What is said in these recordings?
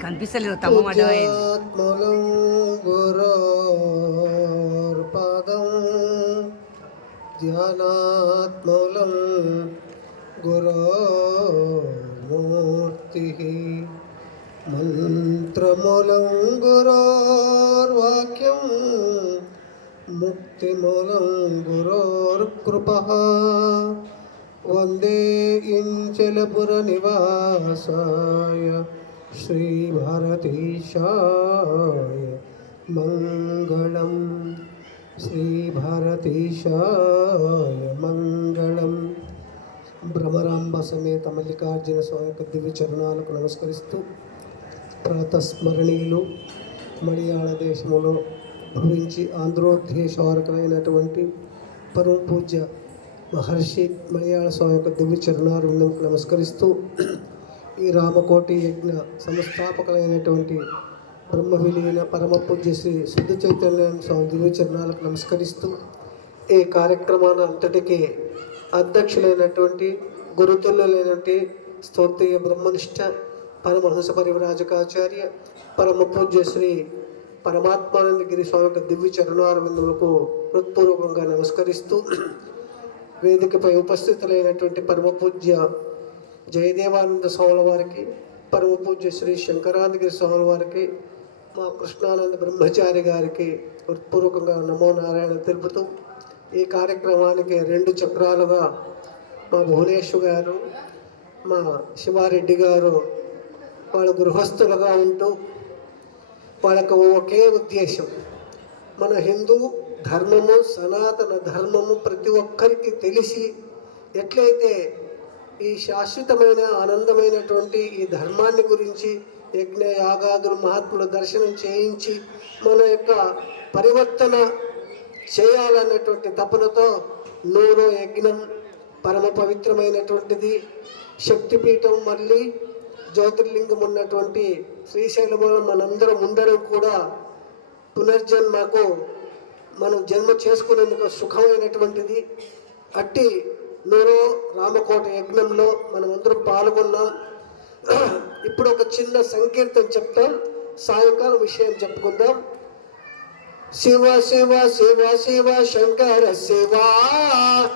కనిపిస్తలేదు తమ్మ పూజ్యాత్మలం గురోర్పదం ధ్యానాత్మలం గురోర్మూర్తి మంత్రమూలం గురోర్వాక్యం ముక్తిమూలం గురోర్కృపః వందే ఇంచలపుర నివాసాయ శ్రీభారతీశాయ మంగళం. శ్రీభారతీశాయ మంగళం. భ్రమరాంబ సమేత మల్లికార్జున స్వామి యొక్క దివ్య చరణాలకు నమస్కరిస్తూ ప్రాతస్మరణీయులు మలయాళ దేశంలో భవించి ఆంధ్రోద్దేశవారకులైనటువంటి పరమ పూజ్య మహర్షి మలయాళ స్వామి యొక్క దివ్య చరణాలకు నమస్కరిస్తూ ఈ రామకోటి యజ్ఞ సంస్థాపకులైనటువంటి బ్రహ్మ విలీన పరమ పూజ్య శ్రీ శుద్ధ చైతన్య స్వామి దివ్య చరణాలకు నమస్కరిస్తూ ఈ కార్యక్రమాన్ని అంతటికీ అధ్యక్షులైనటువంటి గురుతుల్యులైనటువంటి స్తోత్రీయ బ్రహ్మనిష్ట పరమహంస పరివ్రాజకాచార్య పరమ పూజ్య శ్రీ పరమాత్మానందగిరి స్వామి యొక్క దివ్య చరణారవిందములకు హృత్పూర్వకంగా నమస్కరిస్తూ వేదికపై ఉపస్థితులైనటువంటి పరమ పూజ్య జయదేవానంద స్వాముల వారికి, పరమ పూజ్య శ్రీ శంకరానందగిరి స్వాముల వారికి, మా కృష్ణానంద బ్రహ్మచారి గారికి హృత్పూర్వకంగా నమో నారాయణ తెలుపుతూ ఈ కార్యక్రమానికి 2 చక్రాలుగా మా భువనేశ్వర్ గారు, మా శివారెడ్డి గారు వాళ్ళ గృహస్థులుగా ఉంటూ వాళ్ళకు ఒకే ఉద్దేశం, మన హిందూ ధర్మము సనాతన ధర్మము ప్రతి ఒక్కరికి తెలిసి ఎట్లయితే ఈ శాశ్వతమైన ఆనందమైనటువంటి ఈ ధర్మాన్ని గురించి యజ్ఞ యాగాదులు మహాత్ముల దర్శనం చేయించి మన యొక్క పరివర్తన చేయాలన్నటువంటి తపనతో 100వ యజ్ఞం పరమ పవిత్రమైనటువంటిది శక్తిపీఠం మళ్ళీ జ్యోతిర్లింగం ఉన్నటువంటి శ్రీశైలంలో మనందరం ఉండడం కూడా పునర్జన్మకు మనం జన్మ చేసుకునేందుకు సుఖమైనటువంటిది. అట్టి 100వ రామకోట యజ్ఞంలో మనమందరం పాల్గొన్నాం. ఇప్పుడు ఒక చిన్న సంకీర్తన చెప్తాం, సాయంకాలం విషయం చెప్పుకుందాం. శివ శివ శివ శివ శంకర శివ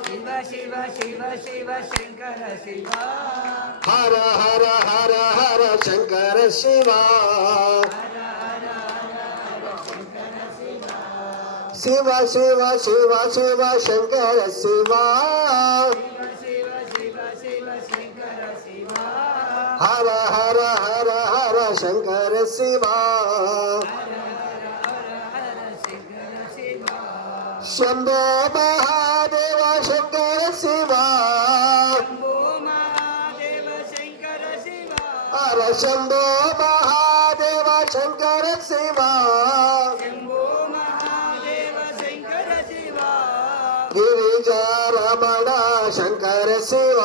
శివ శివ శివ శివ శంకర శివ హర హర హర హర శంకర శివ శివ శివ శివ శివ శంకర శివ హర హర హర హర శంకర శివ శంభో మహాదేవ శంకర శివ హర శంభో మహాదేవ శంకర శివ గిరిజా రమణ శంకర శివ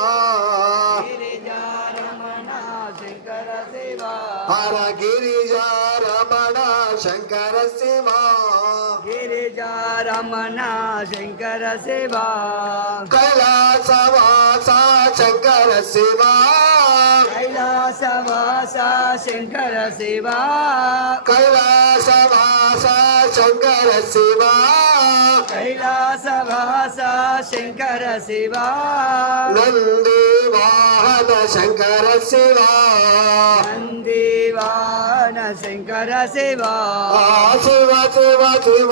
హర గిరిజా రమణ శంకర శివ గిరిజా రమణ శంకర శివ కైలాసవాస శంకర శివ కైలాసవాస శంకర శివ కైలాసవాస శంకర శివ కైలాసవాస శంకర శివ నంది వాహన శంకర శివ నందివాన శంకర శివ శివ శివ శివ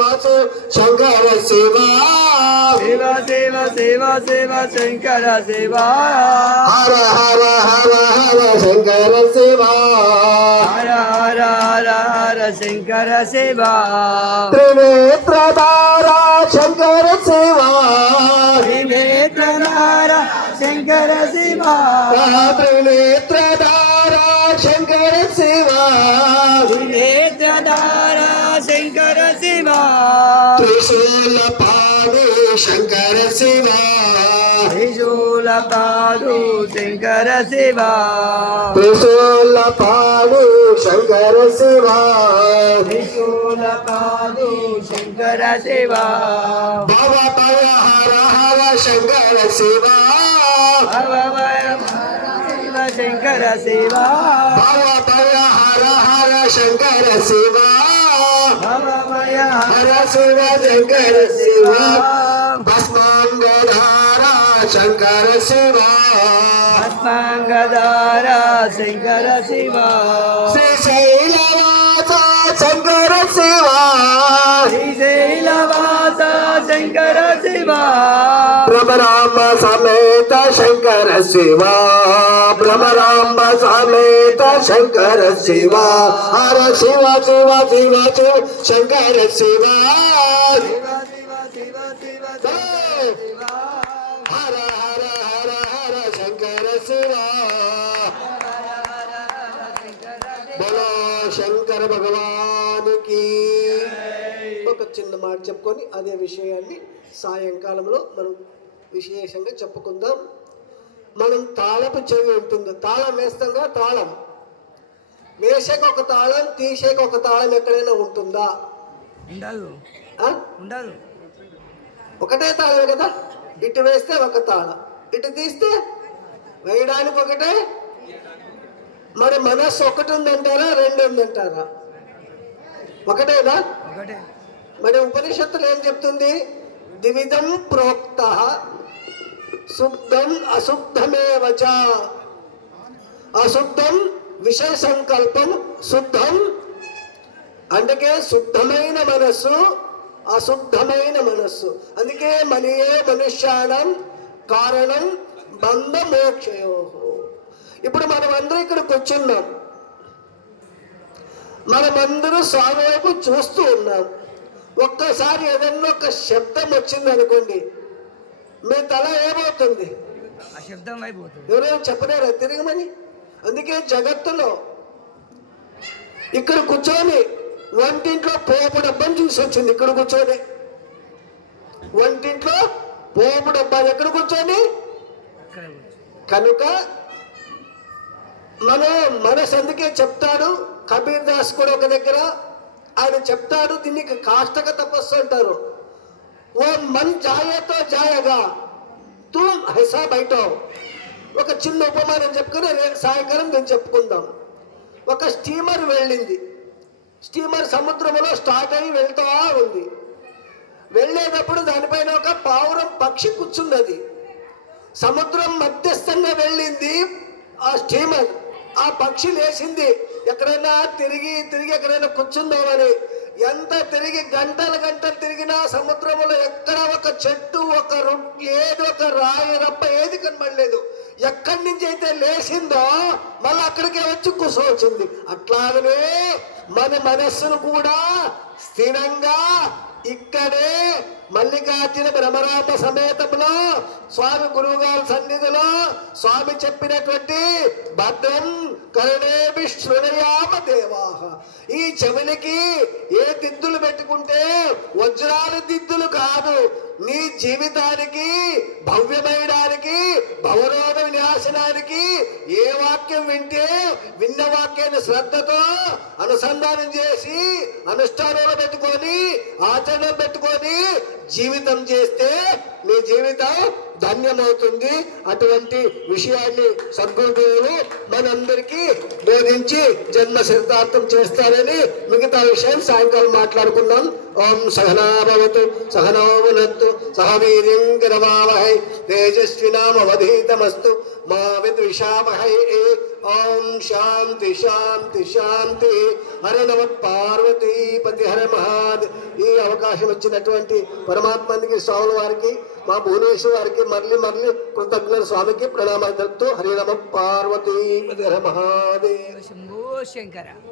శంకర శివ శివ శివ శివ శివ శంకర శివ హర హర హర హర శంకర శివ హర హర హర హర శంకర శివ త్రినేత్రధార శంకర శివ త్రినేత్రధార శంకర శివ త్రినేత్రధార శంకర శివ త్రినేత్రధార శంకర శివ త్రిశూల స్వామి శంకర శివ త్రిశూలపాదు శంకర శివ త్రిశూలపాడు శంకర శివ త్రిశూలపాదు శంకర శివ భవ భయ హర హర శంకర శివ భవభయ శివ శంకర శివ భవ భయ హర హర శంకర శివ భవభయ హర శివ శంకర శివ భస్మాంగధార శంకర శివ భస్మాంగధార శంకర శివ శ్రీశైలవాస శంకర శివ శ్రీశైలవాస శంకర శివ భ్రమరాంబ సమేత శంకర శివ భ్రమరాంబ సమేత శంకర శివ హర శివ శివ శివ శివ శంకర శివ హర హర హర హర శంకర శివ బోలో శంకర భగవానికి. ఒక చిన్న మాట చెప్పుకొని అదే విషయాన్ని సాయంకాలంలో మనం విశేషంగా చెప్పుకుందాం. మనం తాళపు చెవి ఉంటుంది, తాళం వేస్తాంగా, తాళం వేసేక ఒక తాళం తీసేక ఒక తాళం ఎక్కడైనా ఉంటుందా? ఉండదు ఆ? ఉండదు. ఒకటే తాళం కదా, ఇటు వేస్తే ఒక తాళం, ఇటు తీస్తే వేయడానికి ఒకటే. మరి మనస్సు ఒకటి ఉందంటారా రెండు ఉందంటారా? ఒకటేనా? ఒకటే. మరి ఉపనిషత్తులు ఏం చెప్తుంది? ద్విధం ప్రోక్త శుద్ధం అశుద్ధమేవ చ. అశుద్ధం విషయ సంకల్పం, శుద్ధం అందుకే శుద్ధమైన మనస్సు, అశుద్ధమైన మనస్సు. అందుకే మనయే మనుష్యాణం కారణం బంధ మోక్షయో. ఇప్పుడు మనమందరం ఇక్కడ కూర్చున్నాం, మనమందరూ స్వామి వైపు చూస్తూ ఉన్నాం. ఒక్కసారి ఏదన్నా ఒక శబ్దం వచ్చింది అనుకోండి, మీ తల ఏమవుతుంది? ఆ శబ్దం అయిపోతుంది. ఎవరైనా చెప్పలేరా తిరగమని? అందుకే జగత్తులో ఇక్కడ కూర్చొని వంటింట్లో పోపు డబ్బాని చూసి వచ్చింది. ఇక్కడ కూర్చొని వంటింట్లో పోపు డబ్బా ఎక్కడ కూర్చొని. అక్కడ కూర్చో. కనుక మనసు అందుకే చెప్తాడు, కబీర్ దాస్ కూడా ఒక దగ్గర ఆయన చెప్తాడు, దీనికి కాష్టక తపస్సు అంటారు. ఓ మన్ జాయతో జాయగా తూ హైసా బయట. ఒక చిన్న ఉపమానం చెప్పుకుని సాయంకాలం నేను చెప్పుకుందాం. ఒక స్టీమర్ వెళ్ళింది, స్టీమర్ సముద్రంలో స్టార్ట్ అయ్యి వెళ్తా ఉంది. వెళ్ళేటప్పుడు దానిపైన ఒక పావురం పక్షి కూర్చుంది. అది సముద్రం మధ్యస్థంగా వెళ్ళింది ఆ స్టీమర్. ఆ పక్షి లేచింది, ఎక్కడైనా తిరిగి ఎక్కడైనా కూర్చుందామని. ఎంత తిరిగి గంటలు తిరిగినా సముద్రంలో ఎక్కడ ఒక చెట్టు, ఒక ఏదో ఒక రాయి రప్ప ఏది కనబడలేదు. ఎక్కడి నుంచి అయితే లేచిందో మళ్ళీ అక్కడికే వచ్చి కూర్చోవచ్చింది. అట్లాగనే మన మనస్సును కూడా స్థిరంగా ఇక్కడే మల్లికార్జున భ్రమరాంబ సమేతంలో స్వామి గురువు గారి సన్నిధిలో స్వామి చెప్పినటువంటి భద్రం కరుణేభి శృణయామ దేవాహ. ఈ చెవులకి ఏ దిద్దులు పెట్టుకుంటే వజ్రాల దిద్దులు కాదు, నీ జీవితానికి భవ్యమైనడానికి భవరోధ వినాశనానికి ఏ వాక్యం వింటే విన్న వాక్యాన్ని శ్రద్ధతో అనుసంధానం చేసి అనుష్ఠానంలో పెట్టుకొని ఆచరణలో పెట్టుకొని జీవితం చేస్తే నీ జీవితం ధన్యమవుతుంది. అటువంటి విషయాన్ని సద్గురుదేవులు మనందరికీ బోధించి జన్మ చరితార్థం చేస్తారని మిగతా విషయం సాయంకాలం మాట్లాడుకుందాం. ఓం సహనాభవతు సహనో భునత్తు సహ వీర్యం కరవావహై తేజస్వినామవధీతమస్తు మా విద్విషావహై. ఓం శాంతి శాంతి శాంతి. హర నమ పార్వతీపతి హర మహాదేవ్. ఈ అవకాశం ఇచ్చినటువంటి పరమాత్మకి స్వాముల వారికి, మా భువనేశ్వర వారికి మళ్ళీ కృతజ్ఞ స్వామికి ప్రణామాలు తెలుపుతూ హరి నమ పార్వతీపతి హర మహాదేవ్. శంభో శంకర.